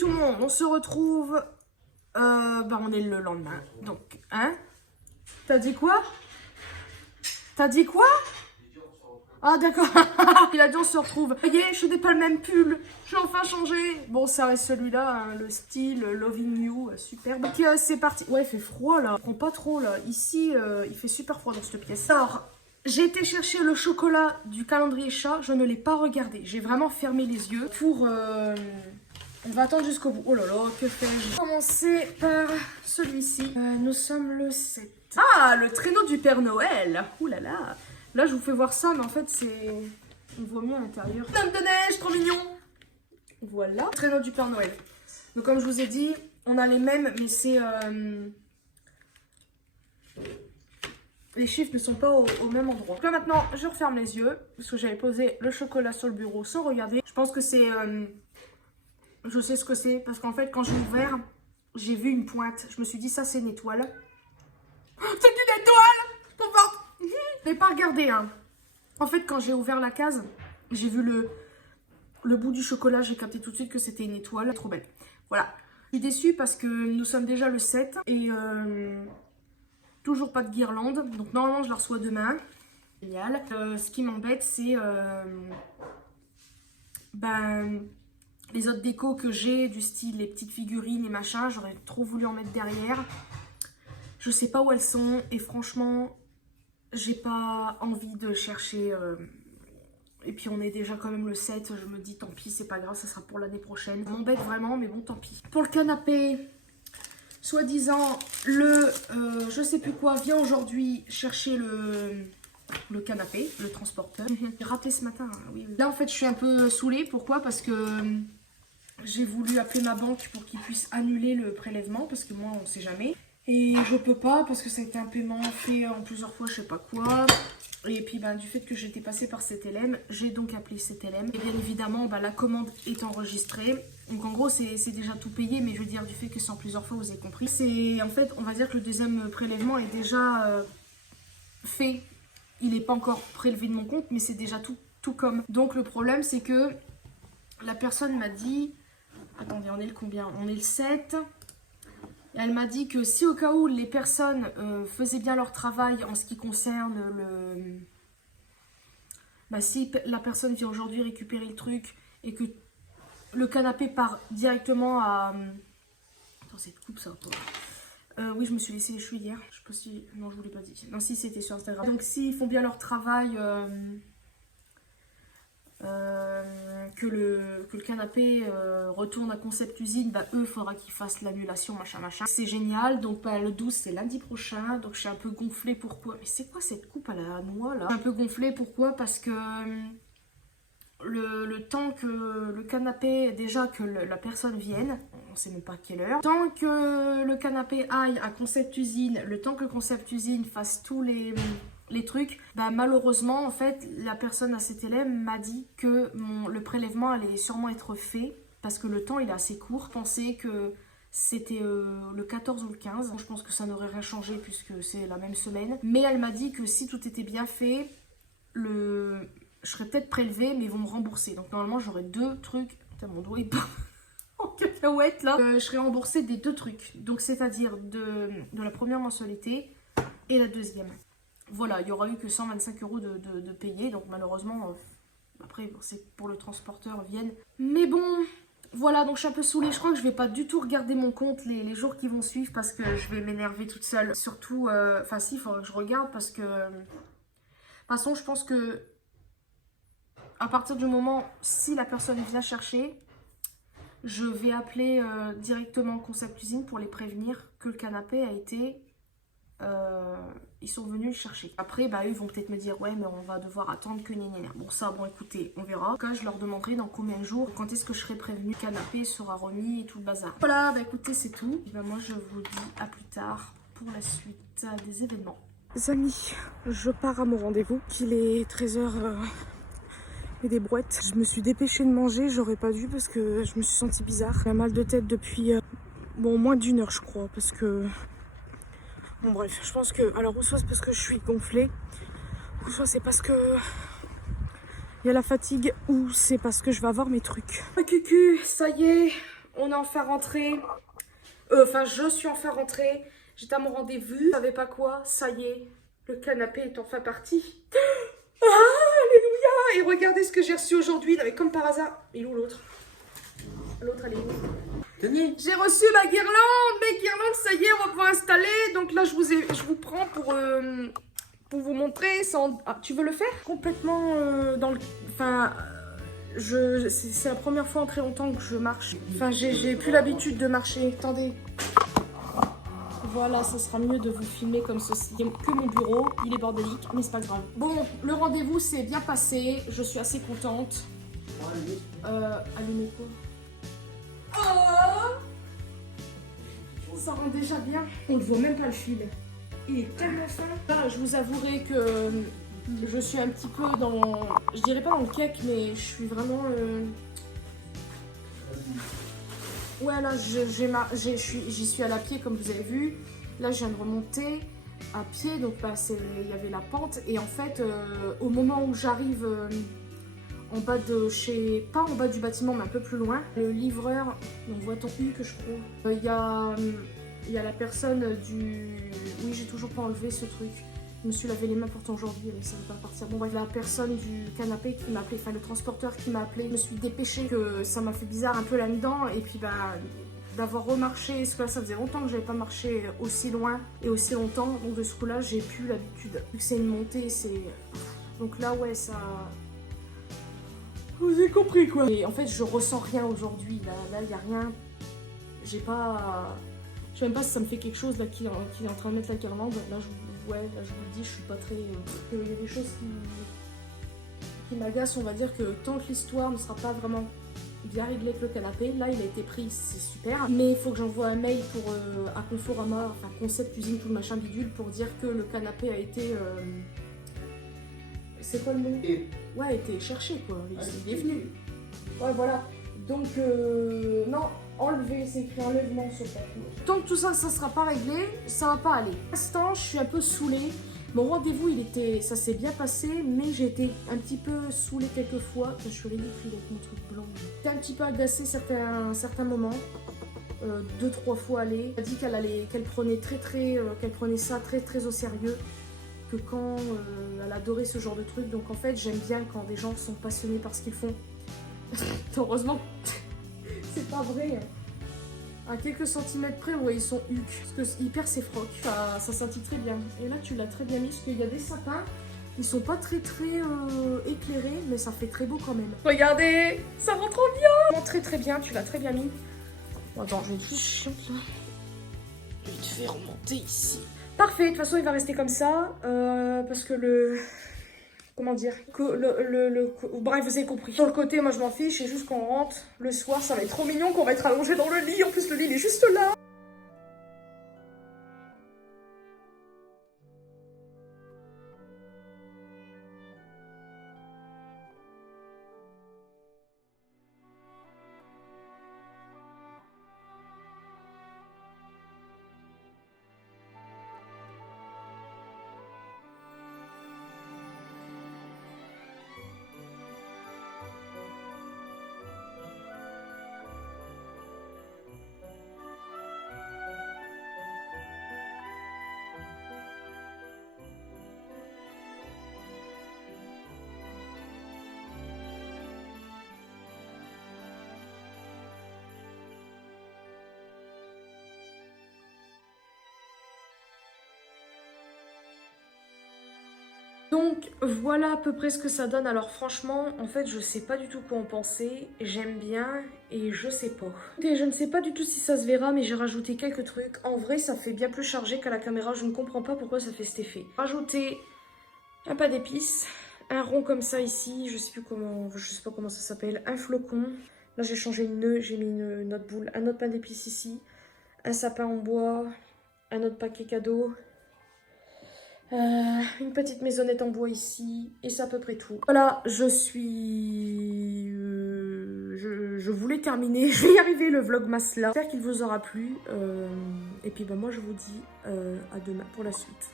tout le monde, on se retrouve, on est le lendemain, donc, hein? T'as dit quoi? T'as dit quoi? Ah d'accord, il a dit on se retrouve. Vous voyez, je n'ai pas le même pull, j'ai enfin changé. Bon, ça reste celui-là, hein, le style Loving You, superbe. Donc c'est parti. Ouais, il fait froid là, je prends pas trop là. Ici, il fait super froid dans cette pièce. Alors, j'ai été chercher le chocolat du calendrier chat, je ne l'ai pas regardé. J'ai vraiment fermé les yeux pour... On va attendre jusqu'au bout. Oh là là, que fais-je? Commencer par celui-ci. Nous sommes le 7. Ah, le traîneau du Père Noël. Ouh là là. Là, je vous fais voir ça, mais en fait, c'est... On voit mieux à l'intérieur. Dame de neige, trop mignon. Voilà. Traîneau du Père Noël. Donc, comme je vous ai dit, on a les mêmes, mais c'est... Les chiffres ne sont pas au même endroit. Donc là, maintenant, je referme les yeux, parce que j'avais posé le chocolat sur le bureau sans regarder. Je pense que c'est... Je sais ce que c'est, parce qu'en fait, quand j'ai ouvert, j'ai vu une pointe. Je me suis dit, ça, c'est une étoile. C'est une étoile! Trop forte! Je n'ai pas regardé, hein. En fait, quand j'ai ouvert la case, j'ai vu le bout du chocolat. J'ai capté tout de suite que c'était une étoile. Trop belle. Voilà. Je suis déçue parce que nous sommes déjà le 7 et toujours pas de guirlande. Donc, normalement, je la reçois demain. Génial. Ce qui m'embête, c'est les autres décos que j'ai, du style les petites figurines et machin. J'aurais trop voulu en mettre derrière. Je sais pas où elles sont et franchement, j'ai pas envie de chercher. Et puis on est déjà quand même le 7. Je me dis tant pis, c'est pas grave, ça sera pour l'année prochaine. Ça m'embête vraiment, mais bon, tant pis. Pour le canapé, soi-disant, je sais plus quoi, vient aujourd'hui chercher le canapé, le transporteur. J'ai raté ce matin, hein, oui. Là en fait, je suis un peu saoulée. Pourquoi? Parce que j'ai voulu appeler ma banque pour qu'ils puissent annuler le prélèvement, parce que moi, on sait jamais. Et je peux pas parce que ça a été un paiement fait en plusieurs fois, je sais pas quoi. Et puis du fait que j'étais passée par CTLM, j'ai donc appelé CTLM. Et bien évidemment, la commande est enregistrée. Donc en gros, c'est déjà tout payé, mais je veux dire du fait que c'est en plusieurs fois, vous avez compris. C'est en fait, on va dire que le deuxième prélèvement est déjà fait. Il n'est pas encore prélevé de mon compte, mais c'est déjà tout comme. Donc le problème, c'est que la personne m'a dit... Attendez, on est le combien? On est le 7. Et elle m'a dit que si au cas où les personnes faisaient bien leur travail en ce qui concerne si la personne vient aujourd'hui récupérer le truc et que le canapé part directement à... Attends, cette coupe ça quoi. Oui, je me suis laissé les cheveux hier. Je sais pas si... Non, je vous l'ai pas dit. Non, si, c'était sur Instagram. Donc s'ils font bien leur travail... que le canapé retourne à Concept Usine, eux, il faudra qu'ils fassent l'annulation, machin. C'est génial. Donc, le 12, c'est lundi prochain. Donc, je suis un peu gonflée. Pourquoi? Mais c'est quoi cette coupe à la noix, là? Je suis un peu gonflée. Pourquoi? Parce que le temps que le canapé, déjà que la personne vienne, on sait même pas à quelle heure, tant que le canapé aille à Concept Usine, le temps que Concept Usine fasse tous les trucs, malheureusement en fait la personne à CTLM m'a dit que le prélèvement allait sûrement être fait parce que le temps il est assez court. Je pensais que c'était le 14 ou le 15, je pense que ça n'aurait rien changé puisque c'est la même semaine, mais elle m'a dit que si tout était bien fait, je serais peut-être prélevée mais ils vont me rembourser. Donc normalement j'aurais deux trucs. Putain, mon doigt il part en cacahuète là. Je serais remboursée des deux trucs, donc c'est-à-dire de la première mensualité et la deuxième. Voilà, il n'y aura eu que 125 € de payer, donc malheureusement, après, c'est pour le transporteur Vienne. Mais bon, voilà, donc je suis un peu saoulée. Je crois que je vais pas du tout regarder mon compte les jours qui vont suivre parce que je vais m'énerver toute seule. Surtout, si, il faudra que je regarde parce que... De toute façon, je pense que à partir du moment, si la personne vient chercher, je vais appeler directement Concept Usine pour les prévenir que le canapé a été... ils sont venus le chercher. Après, eux, ils vont peut-être me dire, ouais, mais on va devoir attendre que gna. Bon, ça, bon, écoutez, on verra. En tout cas, je leur demanderai dans combien de jours, quand est-ce que je serai prévenue, le canapé sera remis et tout le bazar. Voilà, écoutez, c'est tout. Et moi, je vous dis à plus tard pour la suite des événements. Les amis, je pars à mon rendez-vous, qu'il est 13h et des brouettes. Je me suis dépêchée de manger, j'aurais pas dû parce que je me suis sentie bizarre. J'ai un mal de tête depuis, moins d'1 heure, je crois, parce que... Bon bref, je pense que, alors ou soit c'est parce que je suis gonflée, ou soit c'est parce que il y a la fatigue, ou c'est parce que je vais avoir mes trucs. Ah cucu, ça y est, on est enfin rentré. Enfin, je suis enfin rentrée. J'étais à mon rendez-vous. Je savais pas quoi. Ça y est, le canapé est enfin parti. Ah, alléluia! Et regardez ce que j'ai reçu aujourd'hui. Non, mais comme par hasard. Il est où l'autre? L'autre, elle est où? J'ai reçu ma guirlande. Mes guirlandes, ça y est, on va pouvoir installer. Donc là, je vous prends pour vous montrer. Ah, tu veux le faire? Complètement dans le... Enfin... c'est la première fois en très longtemps que je marche. Enfin, j'ai plus l'habitude de marcher. Attendez. Voilà, ça sera mieux de vous filmer comme ceci. Que mon bureau, il est bordélique, mais c'est pas grave. Bon, le rendez-vous s'est bien passé. Je suis assez contente. Allumer quoi? Oh, ça rend déjà bien. On ne voit même pas le fil. Il est tellement fin. Là, je vous avouerai que je suis un petit peu dans... Je dirais pas dans le cake, mais je suis vraiment... Ouais, là, j'y suis à la pied, comme vous avez vu. Là, je viens de remonter à pied, donc bah, il y avait la pente. Et en fait, au moment où j'arrive en bas de chez... Pas en bas du bâtiment, mais un peu plus loin, le livreur, on voit ton U que je crois. Il y a la personne du... Oui, j'ai toujours pas enlevé ce truc. Je me suis lavé les mains pourtant aujourd'hui, mais ça ne veut pas partir. Bon, bref, la personne du canapé qui m'a appelé, enfin le transporteur qui m'a appelé, je me suis dépêchée que ça m'a fait bizarre un peu là-dedans. Et puis, bah, d'avoir remarché, parce que là, ça faisait longtemps que j'avais pas marché aussi loin et aussi longtemps. Donc, de ce coup-là, j'ai plus l'habitude. Vu que c'est une montée, c'est... Donc là, ouais, ça... Vous avez compris, quoi. Et en fait, je ressens rien aujourd'hui. Là, il n'y a rien. J'ai pas... Je sais même pas si ça me fait quelque chose, là, qu'il est en train de mettre la guirlande. Là, je vous le dis, je suis pas très... Il y a des choses qui m'agacent, on va dire que tant que l'histoire ne sera pas vraiment bien réglée avec le canapé, là il a été pris, c'est super. Mais il faut que j'envoie un mail à Conforama, enfin Concept Cuisine, tout le machin bidule, pour dire que le canapé a été... C'est quoi le mot? Ouais, a été cherché quoi, il est venu. Ouais, voilà. Donc, non, enlever, c'est écrit enlèvement sur le papier. Tant que tout ça, ça sera pas réglé, ça va pas aller. Pour l'instant, je suis un peu saoulée. Mon rendez-vous, ça s'est bien passé, mais j'ai été un petit peu saoulée quelques fois. Je suis ridicule avec mon truc blanc. J'étais un petit peu agacée certains moments. 2-3 fois aller. Elle a dit qu'elle prenait ça très au sérieux. Que quand elle adorait ce genre de truc. Donc en fait, j'aime bien quand des gens sont passionnés par ce qu'ils font. Heureusement, c'est pas vrai. À quelques centimètres près, ouais, ils sont hucs. Parce qu'il perd ses frocs. Ça scintille très bien. Et là, tu l'as très bien mis. Parce qu'il y a des sapins. Ils sont pas très éclairés. Mais ça fait très beau quand même. Regardez, ça rend trop bien. Très bien. Tu l'as très bien mis. Bon, attends, je vais être juste chiante là. Je vais te faire remonter ici. Parfait. De toute façon, il va rester comme ça. Parce que comment dire, bref, vous avez compris. Sur le côté, moi je m'en fiche, c'est juste qu'on rentre le soir, ça va être trop mignon qu'on va être allongé dans le lit. En plus, le lit il est juste là. Donc voilà à peu près ce que ça donne. Alors franchement, en fait, je sais pas du tout quoi en penser. J'aime bien et je sais pas. Et je ne sais pas du tout si ça se verra, mais j'ai rajouté quelques trucs. En vrai, ça fait bien plus chargé qu'à la caméra. Je ne comprends pas pourquoi ça fait cet effet. Rajouter un pas d'épices, un rond comme ça ici. Je sais pas comment ça s'appelle. Un flocon. Là, j'ai changé le nœud. J'ai mis une autre boule. Un autre pain d'épices ici. Un sapin en bois. Un autre paquet cadeau. Une petite maisonnette en bois ici, et c'est à peu près tout. Voilà, je voulais terminer, je vais y arriver le vlogmas là. J'espère qu'il vous aura plu, et puis bah, moi je vous dis à demain pour la suite.